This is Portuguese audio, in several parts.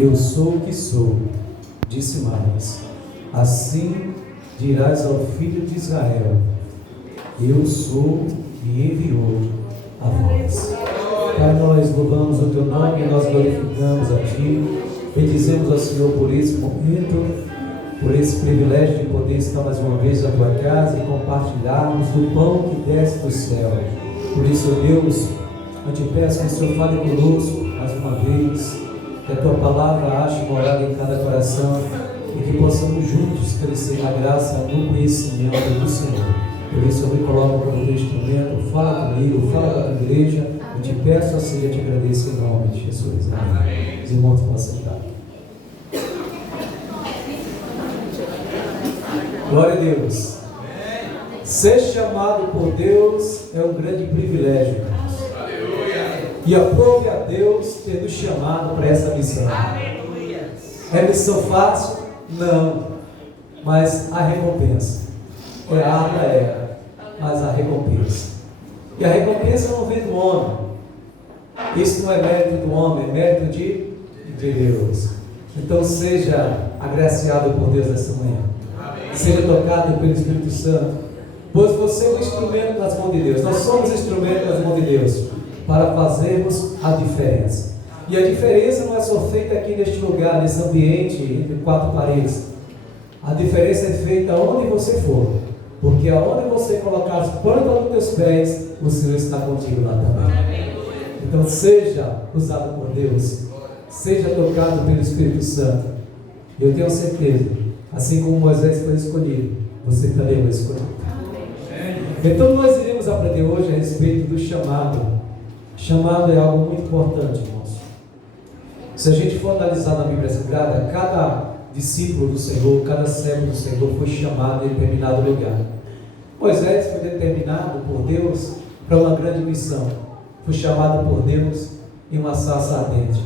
Eu sou o que sou, disse mais. Assim dirás ao filho de Israel: eu sou e enviou a vós. Pai, nós louvamos o teu nome, nós glorificamos a ti, bendizemos ao Senhor por esse momento, por esse privilégio de poder estar mais uma vez na tua casa e compartilharmos do pão que desce do céu. Por isso, Deus, eu te peço que o Senhor fale conosco mais uma vez, que a tua palavra ache morada em cada coração e que possamos juntos crescer na graça, no conhecimento do Senhor. Por isso eu me coloco como teu instrumento, fala comigo, fala com a tua igreja, eu te peço assim, eu te agradeço em nome de Jesus. Amém. Os irmãos vão sentar. Glória a Deus. Ser chamado por Deus é um grande privilégio, irmãos. E aprove a Deus ter nos chamado para essa missão. É missão fácil? Não. Mas a recompensa. É árdua, mas a recompensa. E a recompensa não vem do homem. Isso não é mérito do homem, é mérito de Deus. Então seja agraciado por Deus nessa manhã. Seja tocado pelo Espírito Santo. Pois você é um instrumento nas mãos de Deus. Nós somos instrumentos nas mãos de Deus para fazermos a diferença. E a diferença não é só feita aqui neste lugar, nesse ambiente, entre quatro paredes. A diferença é feita onde você for. Porque aonde você colocar as plantas dos teus pés, o Senhor está contigo lá também. Então seja usado por Deus, seja tocado pelo Espírito Santo. Eu tenho certeza, assim como Moisés foi escolhido, você também vai escolher. Então nós iremos aprender hoje a respeito do chamado. Chamado é algo muito importante, irmãos. Se a gente for analisar na Bíblia Sagrada, cada discípulo do Senhor, cada servo do Senhor foi chamado em determinado lugar. Moisés foi determinado por Deus para uma grande missão. Foi chamado por Deus em uma sarça ardente.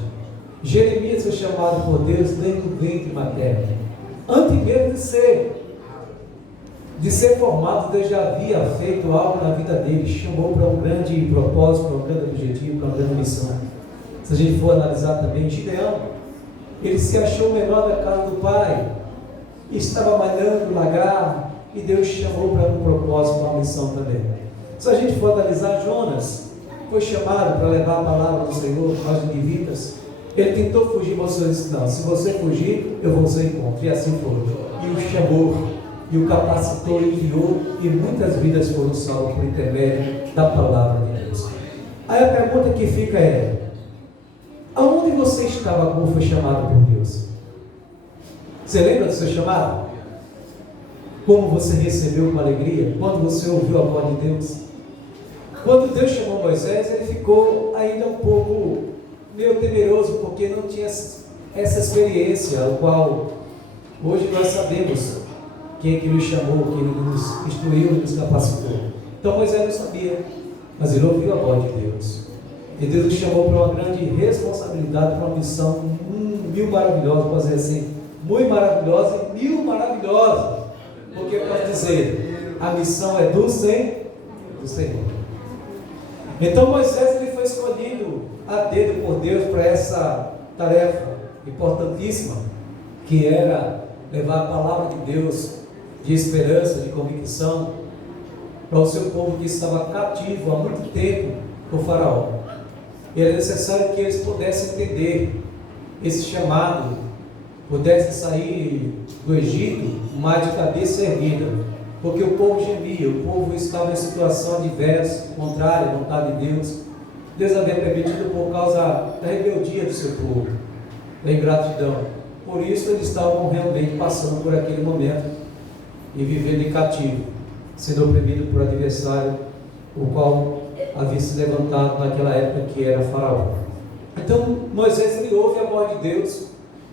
Jeremias foi chamado por Deus dentro do ventre materno. Antes mesmo de ser formado, Deus já havia feito algo na vida dele. Chamou para um grande propósito, para um grande objetivo, para uma grande missão. Se a gente for analisar também, Gideão, ele se achou o menor da casa do pai, estava malhando o lagar, e Deus chamou para um propósito, para uma missão também. Se a gente for analisar, Jonas foi chamado para levar a palavra do Senhor aos ninivitas. Ele tentou fugir, mas o Senhor disse: não, se você fugir, eu vou ao seu encontro. E assim foi. E o chamou, e o capacitou, e enviou, e muitas vidas foram salvas por intermédio da palavra de Deus. Aí a pergunta que fica é: aonde você estava quando foi chamado por Deus? Você lembra do seu chamado? Como você recebeu com alegria? Quando você ouviu a voz de Deus? Quando Deus chamou Moisés, ele ficou ainda um pouco meio temeroso, porque não tinha essa experiência, a qual hoje nós sabemos quem é que nos chamou, quem nos instruiu, nos capacitou. Então Moisés não sabia, mas ele ouviu a voz de Deus. E Deus nos chamou para uma grande responsabilidade, para uma missão mil maravilhosa, posso dizer assim, muito maravilhosa e mil maravilhosa. Porque eu posso dizer, a missão é do Senhor. Então Moisés ele foi escolhido a dedo por Deus para essa tarefa importantíssima, que era levar a palavra de Deus de esperança, de convicção para o seu povo que estava cativo há muito tempo por Faraó. E era necessário que eles pudessem entender esse chamado, pudessem sair do Egito mais de cabeça erguida, porque o povo gemia, o povo estava em situação adversa, contrária à vontade de Deus. Deus havia permitido por causa da rebeldia do seu povo, da ingratidão. Por isso eles estavam realmente passando por aquele momento e vivendo em cativo, sendo oprimido por adversário, o qual havia se levantado naquela época, que era Faraó. Então Moisés ele ouve a voz de Deus,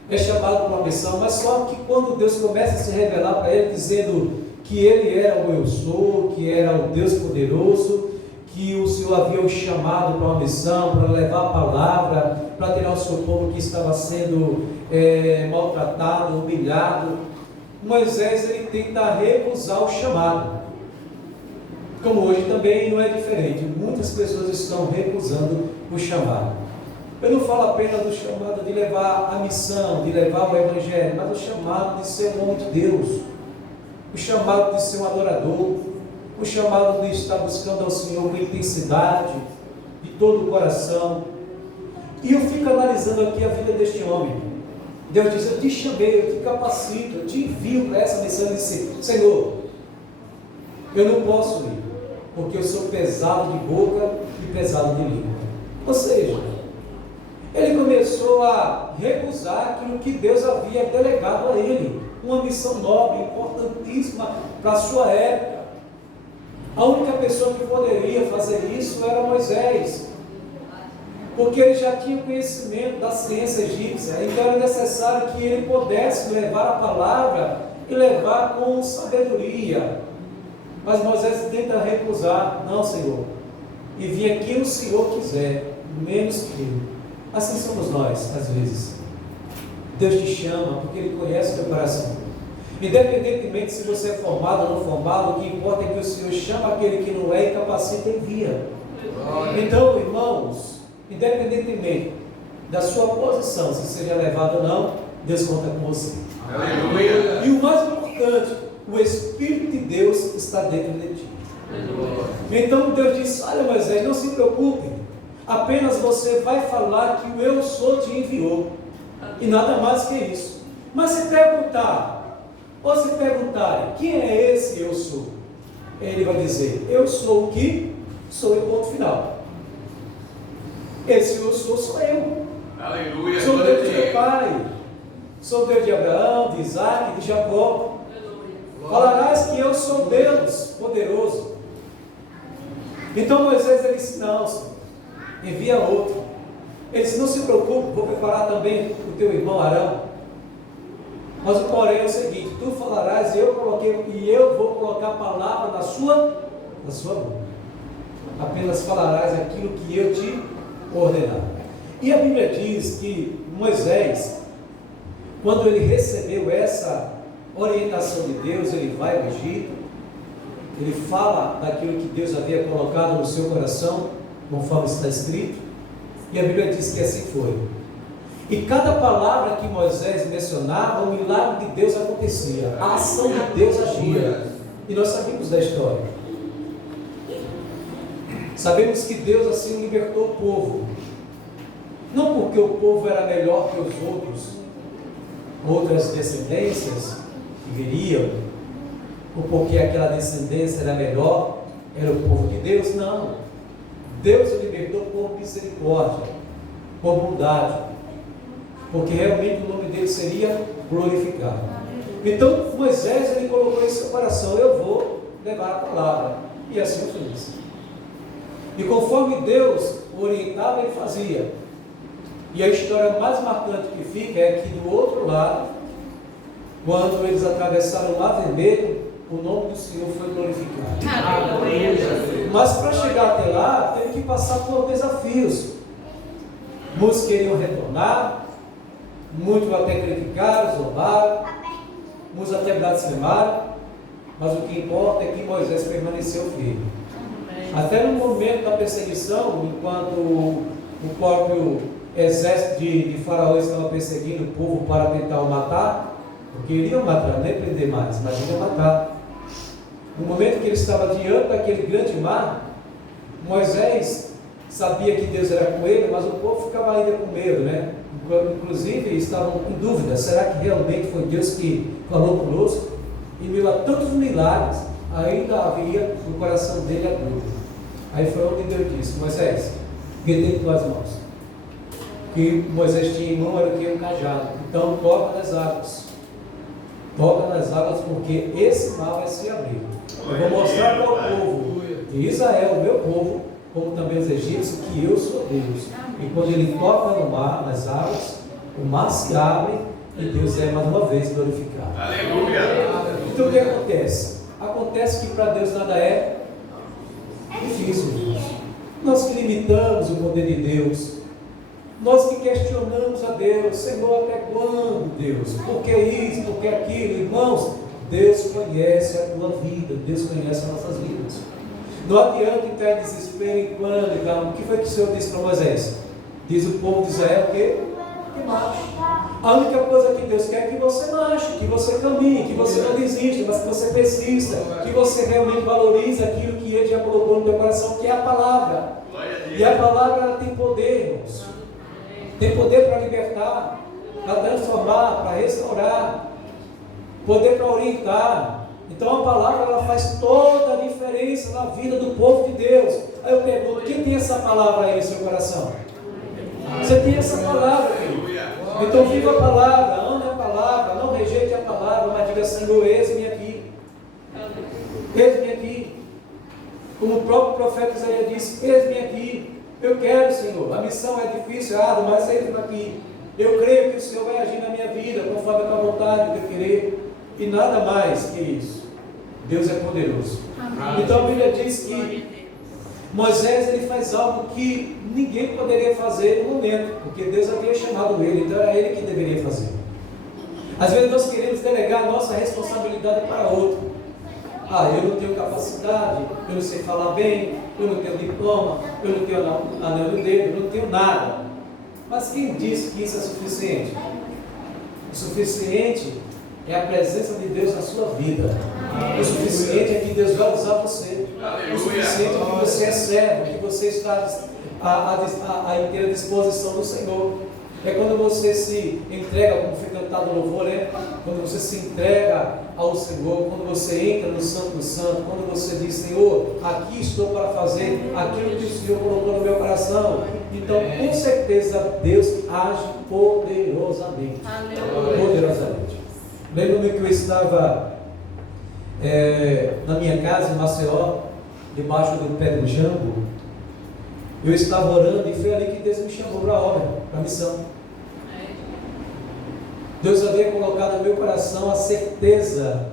é chamado para uma missão, mas só que quando Deus começa a se revelar para ele, dizendo que ele era o eu sou, que era o Deus poderoso, que o Senhor havia o chamado para uma missão, para levar a palavra, para tirar o seu povo que estava sendo maltratado, humilhado, Moisés ele tenta recusar o chamado. Como hoje também não é diferente, muitas pessoas estão recusando o chamado. Eu não falo apenas do chamado de levar a missão, de levar o evangelho, mas o chamado de ser um homem de Deus, o chamado de ser um adorador, o chamado de estar buscando ao Senhor com intensidade, de todo o coração. E eu fico analisando aqui a vida deste homem. Deus diz: eu te chamei, eu te capacito, eu te envio para essa missão. Ele disse: Senhor, eu não posso ir, porque eu sou pesado de boca e pesado de língua. Ou seja, ele começou a recusar aquilo que Deus havia delegado a ele, uma missão nobre, importantíssima para a sua época. A única pessoa que poderia fazer isso era Moisés, porque ele já tinha conhecimento da ciência egípcia, então era necessário que ele pudesse levar a palavra e levar com sabedoria. Mas Moisés tenta recusar: não, Senhor, e vim aqui o Senhor quiser, menos que eu. Assim somos nós, às vezes. Deus te chama porque Ele conhece o teu coração. Independentemente se você é formado ou não formado, o que importa é que o Senhor chama aquele que não é e capacita e envia. Então, irmãos, independentemente da sua posição, se seja levado ou não, Deus conta com você. Aleluia. E o mais importante, o Espírito de Deus está dentro de ti. Então Deus disse: olha, Moisés, não se preocupe, apenas você vai falar que o eu sou te enviou, e nada mais que isso. Mas se perguntarem quem é esse eu sou, ele vai dizer: eu sou o que sou, e ponto final. Esse eu sou eu. Aleluia. Sou Deus de teu pai, sou Deus de Abraão, de Isaac, de Jacó. Falarás que eu sou Deus poderoso. Então Moisés ele disse: não, Senhor, envia outro. Ele disse: não se preocupe, vou preparar também o teu irmão Arão. Mas o porém é o seguinte: tu falarás e eu vou colocar a palavra na sua boca. Apenas falarás aquilo que eu te ordenar. E a Bíblia diz que Moisés, quando ele recebeu essa orientação de Deus, ele vai ao Egito, ele fala daquilo que Deus havia colocado no seu coração, conforme está escrito, e a Bíblia diz que assim foi. E cada palavra que Moisés mencionava, o milagre de Deus acontecia, a ação de Deus agia. E nós sabemos da história. Sabemos que Deus assim libertou o povo, não porque o povo era melhor que os outras descendências que viriam, ou porque aquela descendência era melhor, era o povo de Deus. Não, Deus o libertou por misericórdia, por bondade, porque realmente o nome dele seria glorificado. Então Moisés ele colocou em seu coração: eu vou levar a palavra, e assim o fez. E conforme Deus o orientava, ele fazia. E a história mais marcante que fica é que do outro lado, quando eles atravessaram o Mar Vermelho, o nome do Senhor foi glorificado. Mas para chegar até lá, teve que passar por desafios. Muitos queriam retornar, muitos até criticaram, zombaram, muitos até blasfemaram, mas o que importa é que Moisés permaneceu firme. Até no momento da perseguição, enquanto o próprio exército de Faraó estava perseguindo o povo para tentar o matar, porque iriam matar, nem prender mais, mas iriam matar. No momento que ele estava diante daquele grande mar, Moisés sabia que Deus era com ele, mas o povo ficava ainda com medo, né? Inclusive estavam em dúvida: será que realmente foi Deus que falou conosco? E meio a tantos milagres, ainda havia no coração dele a dúvida. Aí foi onde Deus disse: Moisés, o que tem em tuas mãos? O que Moisés tinha em mão era o que? Um cajado. Então toca nas águas. Toca nas águas, porque esse mar vai se abrir. Eu vou mostrar para o povo de Israel, o meu povo, como também os egípcios, que eu sou Deus. E quando ele toca no mar, nas águas, o mar se abre e Deus é mais uma vez glorificado. Aleluia! Então o que acontece? Acontece que para Deus nada é difícil. Nós que limitamos o poder de Deus, nós que questionamos a Deus: Senhor, até quando, Deus? Por que isso? Por que aquilo? Irmãos, Deus conhece a tua vida, Deus conhece as nossas vidas. Não adianta entrar em desespero, em pânico. O que foi que o Senhor disse para Moisés? Diz o povo de Israel que marche. A única coisa que Deus quer é que você marche, que você caminhe, que você não desista, mas que você persista, que você realmente valorize aquilo que Ele já colocou no teu coração, que é a palavra. E a palavra ela tem poder, irmãos. Tem poder para libertar, para transformar, para restaurar, poder para orientar. Então a palavra ela faz toda a diferença na vida do povo de Deus. Aí eu pergunto, quem tem essa palavra aí no seu coração? Você tem essa palavra, filho. Então viva a palavra, ame a palavra, não rejeite a palavra, mas diga, Senhor, eis-me aqui. Eis-me aqui. Como o próprio profeta Isaías disse, eis-me aqui. Eu quero, Senhor. A missão é difícil, é árdua, mas eis-me aqui. Eu creio que o Senhor vai agir na minha vida, conforme a tua vontade, o teu querer. E nada mais que isso. Deus é poderoso. Amém. Então a Bíblia diz que Moisés ele faz algo que ninguém poderia fazer no momento, porque Deus havia chamado ele, então era ele que deveria fazer. Às vezes nós queremos delegar a nossa responsabilidade para outro. Eu não tenho capacidade, eu não sei falar bem, eu não tenho diploma, eu não tenho anel no dedo, eu não tenho nada. Mas quem disse que isso é suficiente? O suficiente é a presença de Deus na sua vida. O suficiente é que Deus vai usar você. O suficiente é que você é servo, que você está à inteira disposição do Senhor. É quando você se entrega, como foi cantado o louvor, né? Quando você se entrega ao Senhor, quando você entra no Santo do Santo, quando você diz, Senhor, aqui estou para fazer aquilo que o Senhor colocou no meu coração. Então, com certeza, Deus age poderosamente. Poderosamente. Lembro-me que eu estava na minha casa em Maceió, debaixo do pé do jambo. Eu estava orando e foi ali que Deus me chamou para a obra, para a missão. Deus havia colocado no meu coração a certeza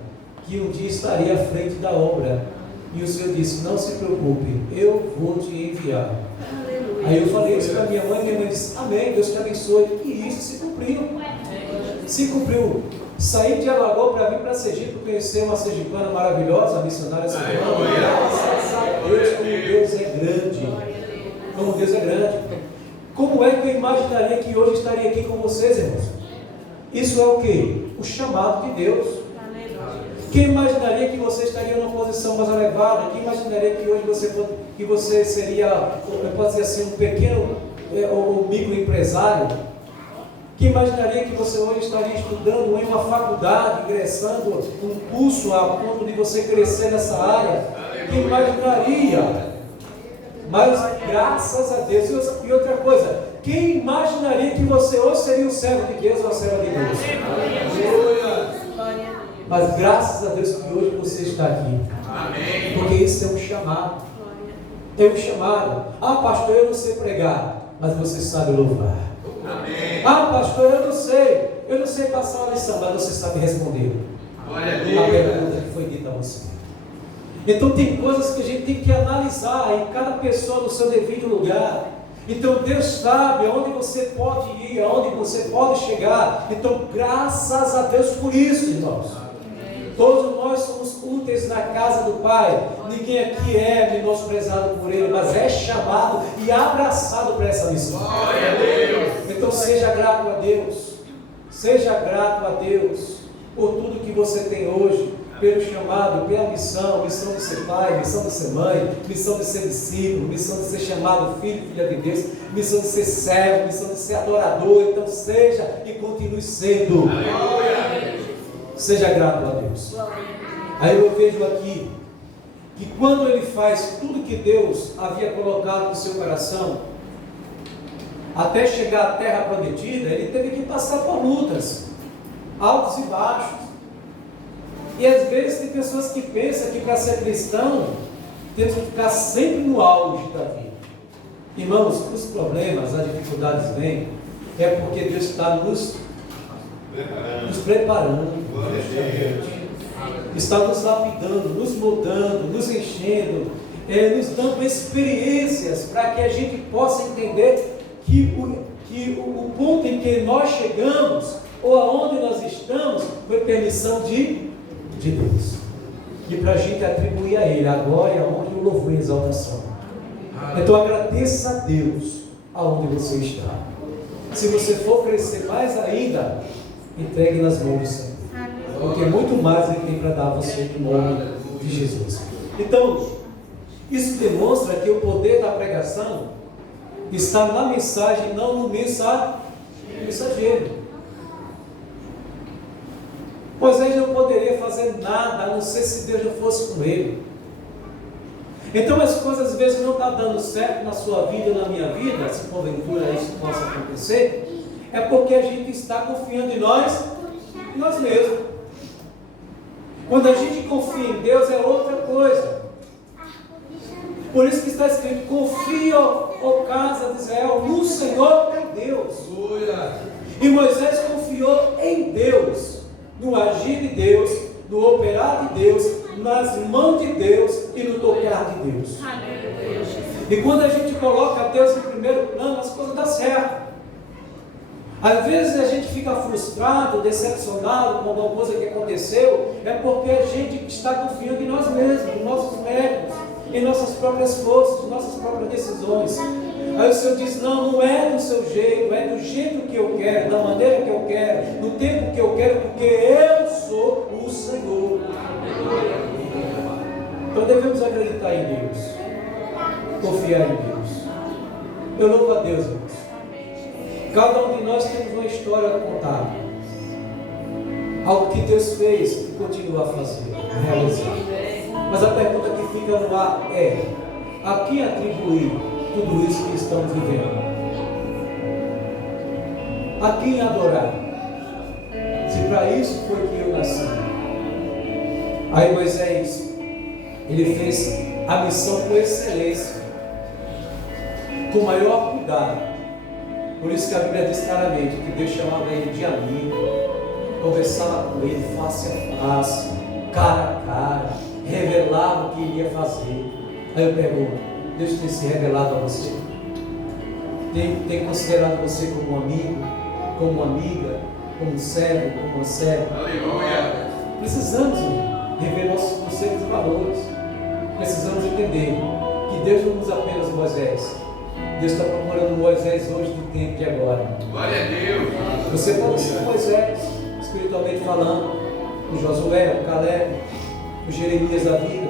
que um dia estaria à frente da obra. E o Senhor disse, não se preocupe, eu vou te enviar. Aleluia. Aí eu falei isso para minha mãe disse, amém, Deus te abençoe. E isso se cumpriu. Se cumpriu. Saí de Alagoas para vir para Sergipe, conhecer uma sergipana maravilhosa, a missionária sergipana. Graças a Deus, como Deus é grande. Como Deus é grande. Como é que eu imaginaria que hoje estaria aqui com vocês, irmãos? Isso é o que? O chamado de Deus. Quem imaginaria que você estaria numa posição mais elevada? Quem imaginaria que hoje você seria, pode ser assim, um pequeno ou microempresário? Quem imaginaria que você hoje estaria estudando em uma faculdade, ingressando um curso a ponto de você crescer nessa área? Quem imaginaria? Mas graças a Deus. E outra coisa, quem imaginaria que você hoje seria um servo de Deus ou a serva de Deus? Mas graças a Deus que hoje você está aqui. Porque isso é um chamado. É um chamado. Pastor, eu não sei pregar, mas você sabe louvar. Pastor, eu não sei passar uma lição, mas você sabe responder a pergunta que foi dita a você. Então tem coisas que a gente tem que analisar em cada pessoa no seu devido lugar. Então Deus sabe aonde você pode ir, aonde você pode chegar. Então graças a Deus por isso, irmãos. Todos nós somos úteis na casa do Pai. Ninguém aqui é menosprezado por Ele, mas é chamado e abraçado para essa missão. Então seja grato a Deus. Seja grato a Deus por tudo que você tem hoje. Pelo chamado, pela missão de ser pai, missão de ser mãe, missão de ser discípulo, missão de ser chamado filho e filha de Deus, missão de ser servo, missão de ser adorador. Então seja e continue sendo. Seja grato a Deus. Aí eu vejo aqui que quando ele faz tudo que Deus havia colocado no seu coração, até chegar à terra prometida, ele teve que passar por lutas, altos e baixos. E às vezes tem pessoas que pensam que para ser cristão temos que ficar sempre no auge da vida. Irmãos, os problemas, as dificuldades vêm, é porque Deus está nos preparando, está nos lapidando, nos moldando, nos enchendo, nos dando experiências para que a gente possa entender que o ponto em que nós chegamos ou aonde nós estamos foi permissão de Deus, e para a gente atribuir a Ele a glória, a honra e o louvor e a exaltação. Então agradeça a Deus aonde você está. Se você for crescer mais ainda, entregue nas mãos do Senhor, porque muito mais Ele tem para dar a você em nome de Jesus. Então, isso demonstra que o poder da pregação está na mensagem, não no mensageiro. Moisés não poderia fazer nada, a não ser se Deus não fosse com ele. Então as coisas às vezes não estão dando certo na sua vida ou na minha vida, se porventura isso possa acontecer, é porque a gente está confiando em nós mesmos. Quando a gente confia em Deus é outra coisa. Por isso que está escrito: confia, ó casa de Israel, no Senhor teu Deus. E Moisés confiou em Deus, no agir de Deus, no operar de Deus, nas mãos de Deus e no tocar de Deus. E quando a gente coloca Deus em primeiro plano, as coisas dão certo. Às vezes a gente fica frustrado, decepcionado com alguma coisa que aconteceu, é porque a gente está confiando em nós mesmos, em nossos méritos, em nossas próprias forças, em nossas próprias decisões. Aí o Senhor diz: não é do seu jeito, é do jeito que eu quero, da maneira que eu quero, no tempo que eu quero, porque eu sou o Senhor. Então devemos acreditar em Deus, confiar em Deus. Eu louvo a Deus, irmãos. Cada um de nós temos uma história a contar, algo que Deus fez e continua a fazer, a realizar. Mas a pergunta que fica no ar é: a quem atribuir tudo isso que estamos vivendo? A quem adorar? Se para isso foi que eu nasci. Aí Moisés, ele fez a missão com excelência, com maior cuidado. Por isso que a Bíblia diz claramente que Deus chamava ele de amigo, conversava com ele face a face, cara a cara, revelava o que iria fazer. Aí eu pergunto: Deus tem se revelado a você? Tem considerado você como um amigo, como uma amiga, como um servo, como uma serva? Aleluia! Precisamos rever nossos conceitos e valores. Precisamos entender que Deus não usa apenas Moisés. Deus está procurando Moisés hoje, do tempo de agora. Glória a Deus! Você pode ser Moisés, espiritualmente falando, o Josué, o Caleb, o Jeremias da vida,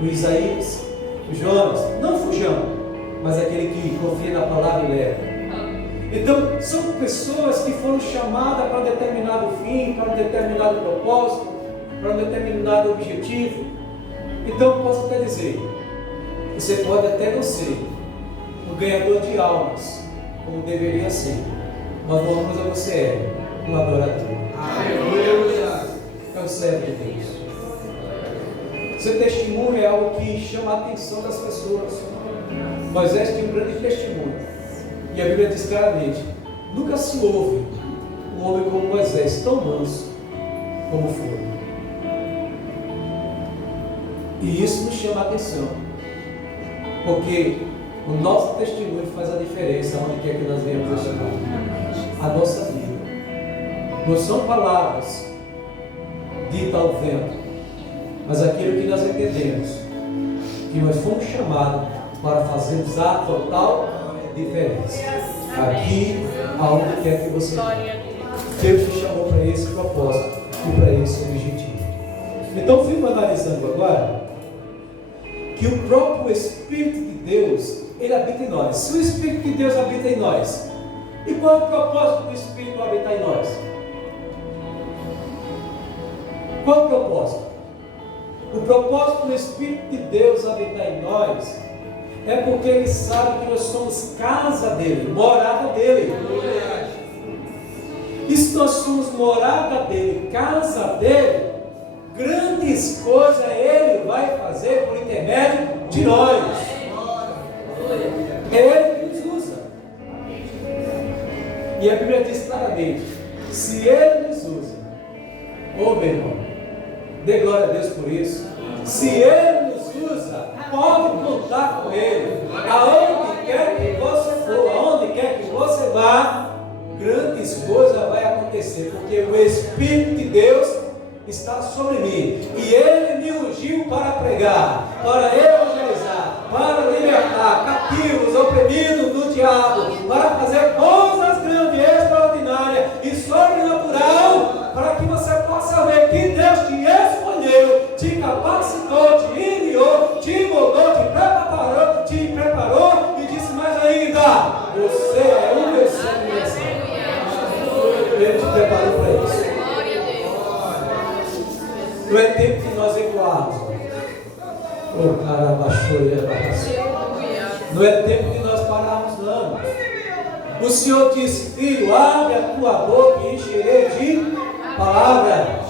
o Isaías, o Jonas. Não fujamos, mas aquele que confia na palavra e leva. Então, são pessoas que foram chamadas para um determinado fim, para um determinado propósito, para um determinado objetivo. Então, posso até dizer, você pode até não ser um ganhador de almas, como deveria ser, mas uma coisa você é: um adorador. Aleluia! É um servo de Deus. Seu testemunho é algo que chama a atenção das pessoas. Moisés tinha um grande testemunho, e a Bíblia diz claramente: nunca se ouve um homem como Moisés, tão manso como foi. E isso nos chama a atenção, porque o nosso testemunho faz a diferença onde quer que nós venhamos a chegar. A nossa vida não são palavras ditas ao vento, mas aquilo que nós entendemos, que nós fomos chamados para fazermos a total diferença aqui, aonde quer que você vá. Deus te chamou para esse propósito e para esse objetivo. Então fico analisando agora que o próprio Espírito de Deus, ele habita em nós. Se o Espírito de Deus habita em nós, e qual é o propósito do Espírito habitar em nós? Qual é o propósito? O propósito do Espírito de Deus habitar em nós é porque ele sabe que nós somos casa dele, morada dele. E se nós somos morada dele, casa dele, grandes coisas ele vai fazer por intermédio de nós. É ele que nos usa. E a Bíblia diz claramente: se ele nos usa, ô meu irmão, dê glória a Deus por isso. Se ele nos usa, pode contar com ele. Aonde quer que você for, aonde quer que você vá, grandes coisas vão acontecer, porque o Espírito de Deus está sobre mim, e ele me ungiu para pregar, para evangelizar, para libertar cativos, oprimidos do do diabo para fazer coisas grandes, extraordinárias e sobrenatural, para que você possa ver que Deus te escolheu, te capacitou, te enviou, te moldou, te preparou e disse mais ainda: você é o meu sonho. Ele te preparou para isso. Não é tempo de nós recuarmos. Oh, não é tempo de nós pararmos, não. O Senhor disse: filho, abre a tua boca e encherei de palavra.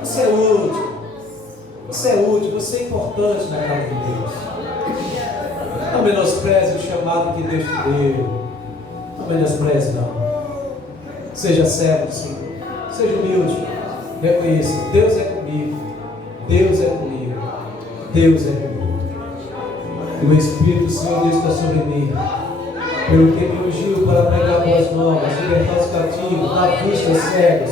Você é útil. Você é útil, você é importante na casa de Deus. Não menospreze o chamado que Deus te deu. Não menospreze, não. Seja servo do Senhor. Seja humilde. Reconheça: Deus é comigo. Deus é comigo. Deus é comigo. E o Espírito do Senhor Deus está sobre mim, pelo que me ungiu para pregar boas novas, libertar os cativos, dar vista aos cegos,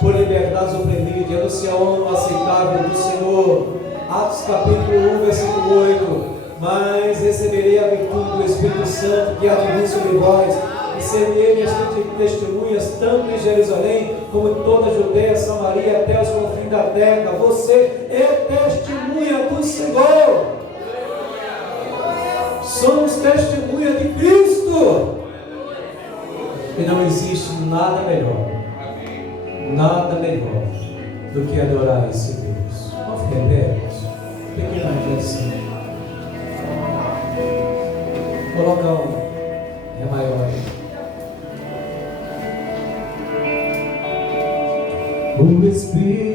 por libertar os oprimidos, e anunciar o ano aceitável do Senhor. Atos capítulo 1, versículo 8. Mas receberei a virtude do Espírito Santo que há de vir sobre vós, e serei minhas testemunhas tanto em Jerusalém como em toda a Judeia, Samaria, até os confins da terra. Você é testemunha do Senhor. Somos testemunha de Cristo. E não existe nada melhor do que adorar esse Deus. Vamos rever, pequena reflexão. Coloca um maior aí. O Espírito